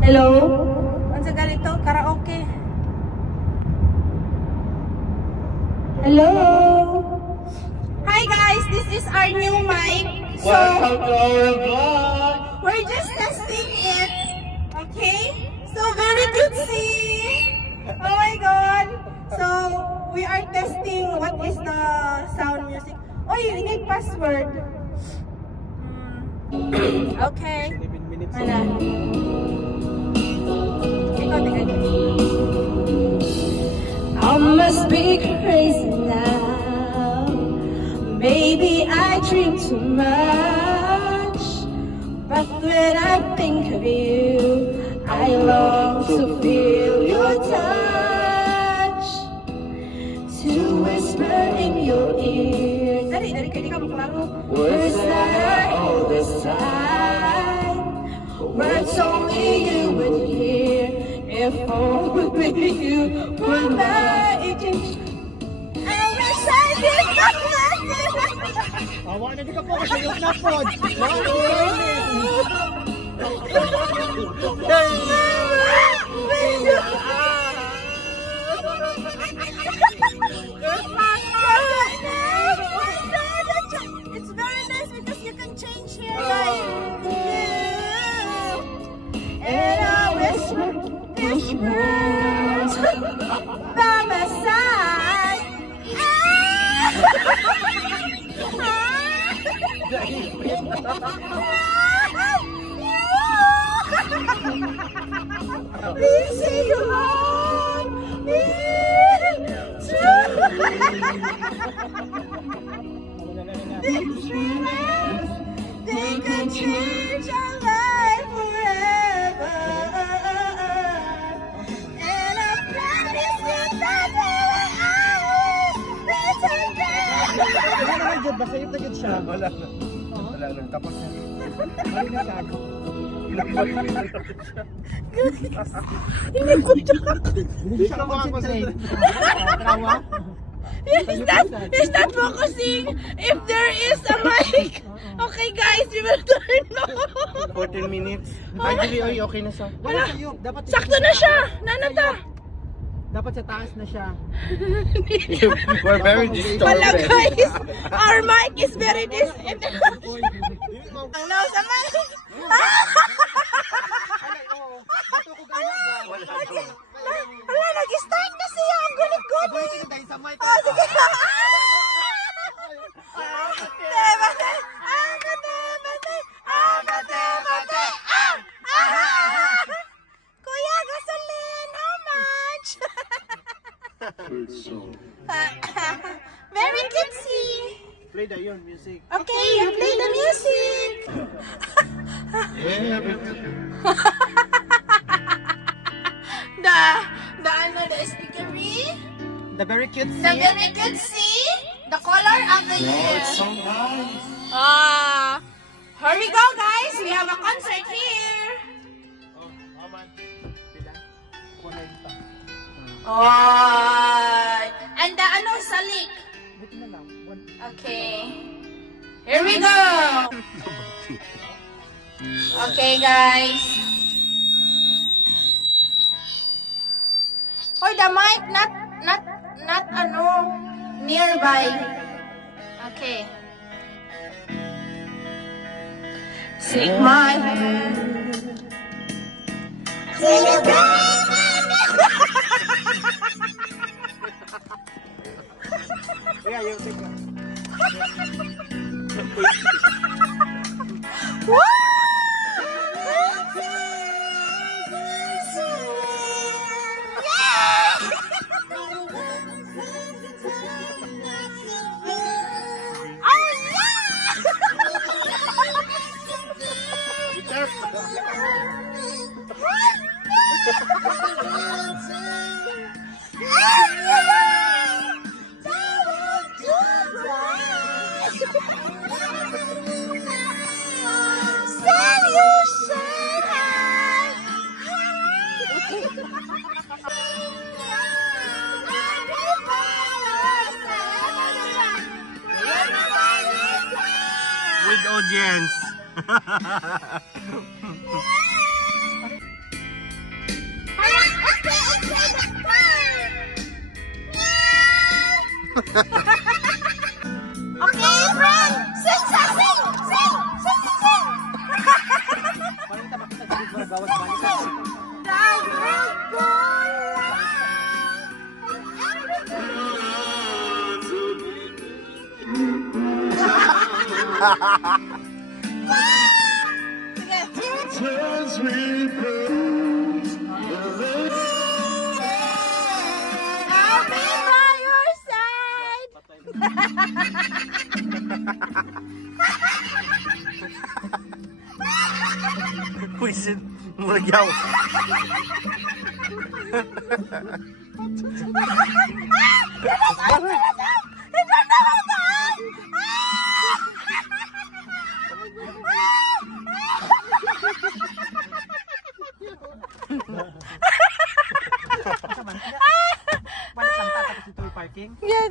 Hello? Ano sa ganito? Karaoke. Hello? Hi guys, this is our new mic. So, welcome to our vlog. We're just testing it. Okay? So, very good see. Oh my god. So, we are testing what is the sound music. Oh, you need password. Okay. Wala. I must be crazy now. Maybe I drink too much. But when I think of you, I long to feel your touch. To whisper in your ear. Words that I hold this time. Words only you would hear. If only you were my attention. I wish I did not let you. Awa na di ka po kasi yung napod. It's very nice because you can change here like and I whisper these words by my side. Please say you love me too. These feelings, they could change our life forever. And I promise you that I will be together. Basta yung tagit siya. Wala na. Wala na. Tapos na. Ano na siya? Hindi ko siya. Hindi siya concentrate. Trawa? He's not focusing. If there is a mic. Okay guys, we will turn off. 14 minutes. Actually, okay na siya. Wala. Sakto na siya. Nanata. Dapat sa taas na siya. We're very Wala distorted. guys. Our mic is very distorted. Ano sa mic? Wala, nag-start na siya. Ang gulit-gulit. Oh, sige. Kuya, gasoline. How much? Very cutesy. Play the yon music. Okay, you play the music. the stickery. The very cute The very cutesy. The color of the year. It's so nice. Here we go, guys. We have a concert here. Oh, and the ano salik. Okay. Here we go. Okay, guys. Oh, the mic not ano nearby. Okay. Take my hand. Yeah, you take one. With audience. Okay, friend! Sing! Sing! Sing! Sing! Sing! Sing! Parang kita makita sa video gawat balik. I'll be by your side. Wisin, muragyaw. Balik lang tapos ito yung parking. Yeah,